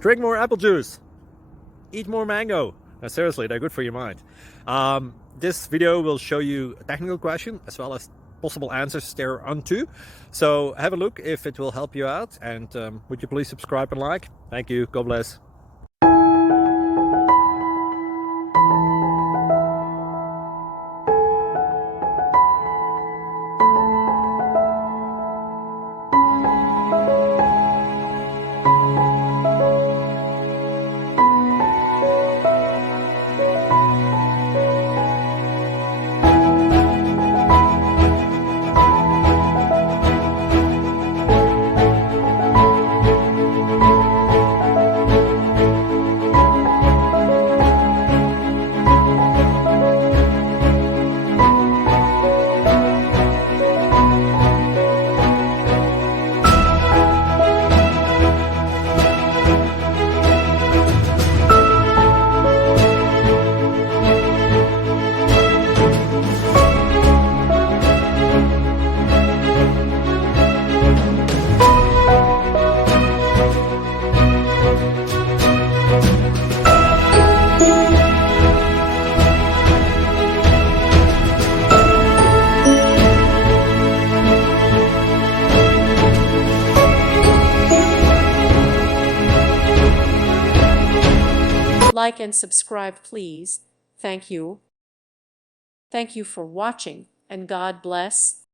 Drink more apple juice. Eat more mango. No, seriously, they're good for your mind. This video will show you a technical question as well as possible answers thereunto. So have a look if it will help you out, and would you please subscribe and like? Thank you. God bless. Like and subscribe, please. Thank you. Thank you for watching, and God bless.